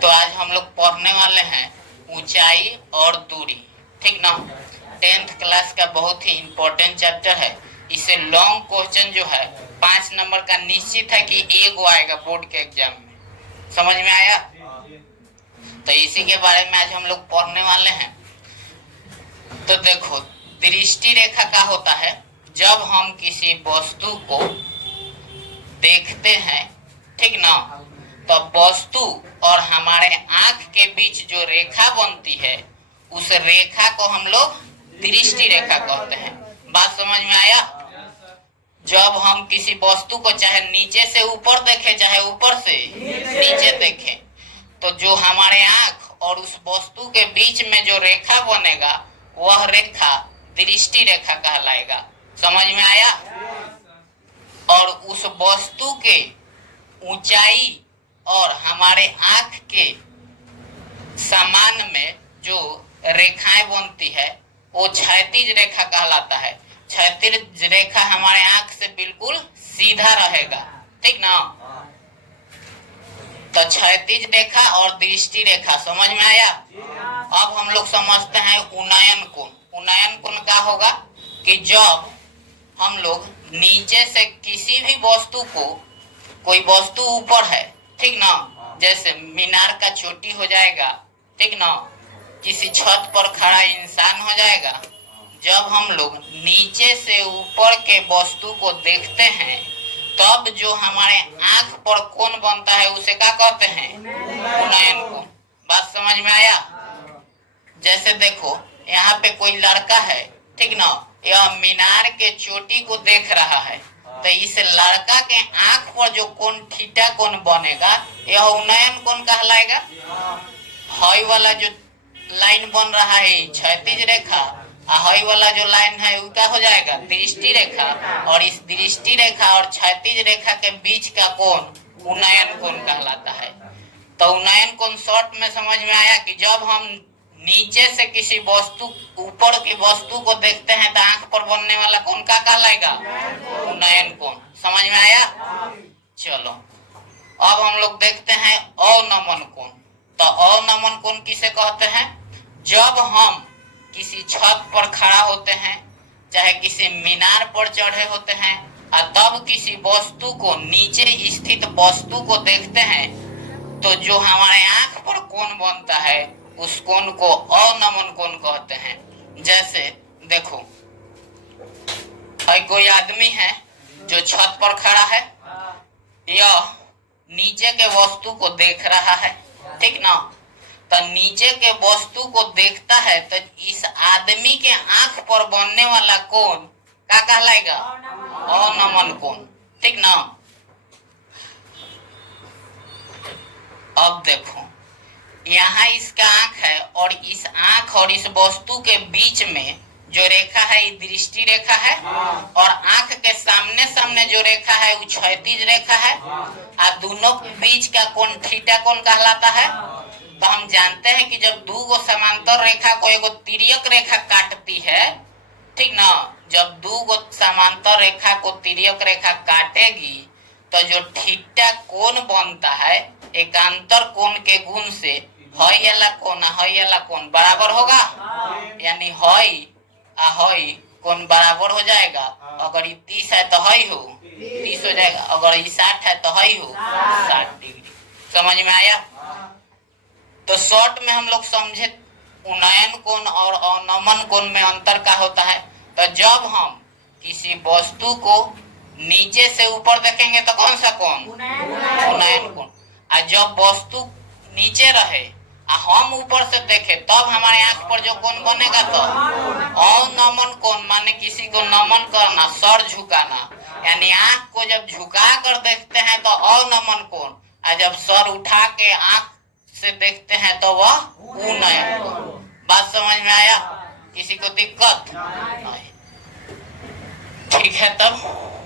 तो आज हम लोग पढ़ने वाले हैं ऊंचाई और दूरी, ठीक ना। 10th क्लास का बहुत ही इम्पोर्टेंट चैप्टर है। इसे लॉन्ग क्वेश्चन जो है 5 नंबर का निश्चित है कि एगो आएगा बोर्ड के एग्जाम में। समझ में आया? तो इसी के बारे में आज हम लोग पढ़ने वाले हैं। तो देखो, दृष्टि रेखा क्या होता है? जब हम किसी वस्तु को देखते हैं, ठीक ना, तो वस्तु और हमारे आंख के बीच जो रेखा बनती है उस रेखा को हम लोग दृष्टि रेखा कहते हैं। बात समझ में आया? जब हम किसी वस्तु को चाहे नीचे से ऊपर देखें चाहे ऊपर से नीचे देखें, तो जो हमारे आंख और उस वस्तु के बीच में जो रेखा बनेगा वह रेखा दृष्टि रेखा कहलाएगा। समझ में आया? और उस वस्तु के ऊंचाई और हमारे आंख के समान में जो रेखाएं बनती है वो क्षैतिज रेखा कहलाता है। क्षैतिज रेखा हमारे आंख से बिल्कुल सीधा रहेगा, ठीक ना। तो क्षैतिज रेखा और दृष्टि रेखा समझ में आया? अब हम लोग समझते हैं उन्नयन कोण। उन्नयन कोण क्या होगा कि जब हम लोग नीचे से किसी भी वस्तु को, कोई वस्तु ऊपर है, ठीक ना, जैसे मीनार का चोटी हो जाएगा, ठीक ना, किसी छत पर खड़ा इंसान हो जाएगा। जब हम लोग नीचे से ऊपर के वस्तु को देखते हैं तब जो हमारे आंख पर कोण बनता है उसे क्या कहते हैं? उन्नयन कोण। बात समझ में आया? जैसे देखो, यहाँ पे कोई लड़का है, ठीक ना, यह मीनार के चोटी को देख रहा है, तो इस लड़का के आंख पर जो कोण थीटा कोण बनेगा यह उन्नयन कोण कहलाएगा। हई वाला जो लाइन बन रहा है क्षैतिज रेखा, हई वाला जो लाइन है वो क्या हो जाएगा? दृष्टि रेखा। और इस दृष्टि रेखा और क्षैतिज रेखा के बीच का कोण उन्नयन कोण कहलाता है। तो उन्नयन कोण शॉर्ट में समझ में आया कि जब हम नीचे से किसी वस्तु, ऊपर की वस्तु को देखते हैं तो आंख पर बनने वाला कोण क्या कहलाएगा? उन्नयन कोण। समझ में आया? चलो, अब हम लोग देखते हैं अवनमन कोण। तो अवनमन कोण किसे कहते हैं? जब हम किसी छत पर खड़ा होते हैं, चाहे किसी मीनार पर चढ़े होते हैं, और तब किसी वस्तु को, नीचे स्थित वस्तु को देखते हैं, तो जो हमारे आंख पर कोण बनता है उस कोण को अवनमन कोण कहते हैं। जैसे देखो, कोई आदमी है जो छत पर खड़ा है, यह नीचे के वस्तु को देख रहा है, ठीक ना। तो नीचे के वस्तु को देखता है तो इस आदमी के आंख पर बनने वाला कोण क्या कहलाएगा? अवनमन कोण, ठीक ना। अब देखो, यहाँ इसका आंख है और इस आंख और इस वस्तु के बीच में जो रेखा है ये दृष्टि रेखा है, और आंख के सामने सामने जो रेखा है वो क्षैतिज रेखा है, और दोनों के बीच का कोण थीटा कोण कहलाता है। तो हम जानते हैं कि जब दो गो समांतर रेखा को एगो तिर्यक रेखा काटती है, ठीक ना, जब दो गो समांतर रेखा को तिर्यक रेखा काटेगी तो जो थीटा कोण बनता है एकांतर कोण के गुण से हई वाला कोण बराबर होगा। यानी हई आ हई कोण बराबर हो जाएगा। अगर ये 30 है तो हई हो 30 हो जाएगा, अगर ये 60 है तो हई हो 60 डिग्री। समझ में आया? तो शॉर्ट में हम लोग समझे उन्नयन कोण और अवनमन कोण में अंतर क्या होता है। तो जब हम किसी वस्तु को नीचे से ऊपर देखेंगे तो कौन सा कोण? उन्नयन कोण। और जब वस्तु नीचे रहे और हम ऊपर से देखे तब हमारे आंख पर जो कोण बनेगा तो अवनमन कोण, माने किसी को नमन करना, सर झुकाना। यानी आंख को जब झुका कर देखते हैं तो अवनमन कोण, और जब सर उठा के आंख से देखते हैं तो वह उन्नयन कोण। बात समझ में आया? किसी को दिक्कत नहीं? ठीक है, तब